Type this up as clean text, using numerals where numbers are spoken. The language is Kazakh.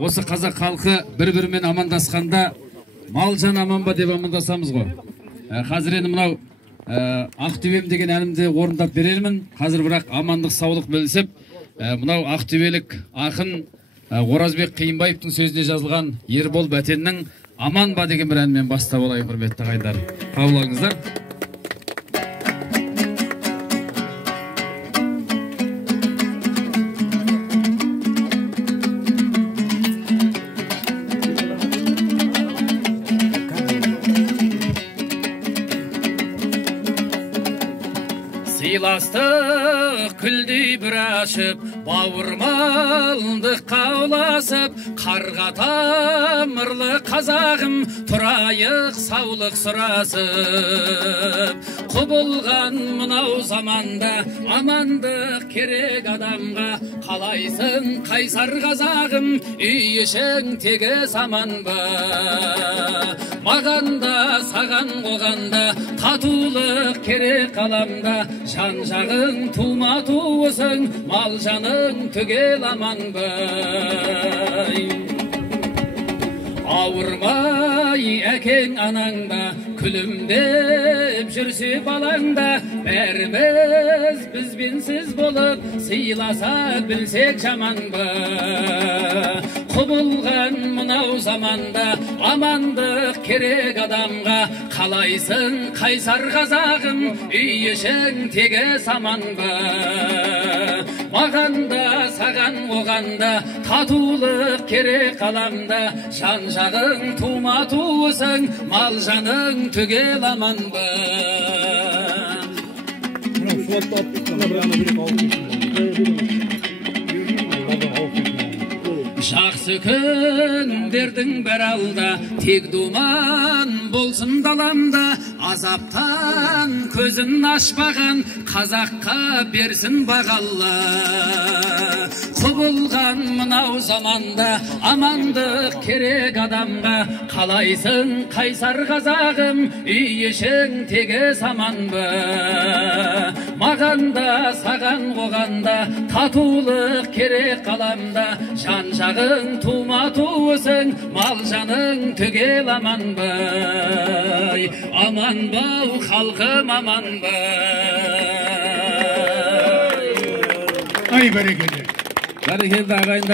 осы қазақ халқы бір-бірімен амандасқанда мал жан аман ба деп амандасамыз ғой. Қазір енді мынау Ақтөбем деген әнімді орындап берермін. Қазір бірақ амандық саулық білсіп, мынау ақтөбелік ақын Оразбек Қиынбаевтың сөзіне жазылған Ербол Бәтеннің аман ба деген бір әнмен бастап олайын, құрметті ағайындар. Қабыл алыңыздар. Сыйластық күлдей бір ашып, бауырмалдық қауласып, қарға тамырлы қазағым, тұрайық саулық сұрасып. Құбылған мұнау заманда, амандық керек адамға, қалайсың қайсар қазағым, үй ішің тегіс аман ба? Мағанда, саған қоғанда, татулық керек қаламда, жан-жағың тума туысың, мал жаның түгел аман ба? Ауырмай әкең анаңда, күлімдеп жүрсе балаңда, бәріміз бізбенсіз болып, сыйласа білсек жаман ба? Құбылған мұнау заманда, амандық керек адамға, қалайсың қайсар қазағым, үй ішің тегіс аман ба? Мағанда, саған оғанда, татулық керек қаламда, жан-жағың тума туысың, мал жаның түгел аман ба? Жақсы күндердің бір алда, тек думан болсын даламда, азаптан көзін ашпаған қазаққа берсін бағалла. Құбылған мұнау заманда, амандық керек адамға, қалайсың қайсар қазағым, үй ішің тегіс аман ба? Мағанда, саған қоғанда, татулық керек қаламда, жан-жағың тума туысың, мал жаның түгел аман ба? Аман ба, халқым аман ба? Ай, бәрекелді. Бәрекелді ағайындар.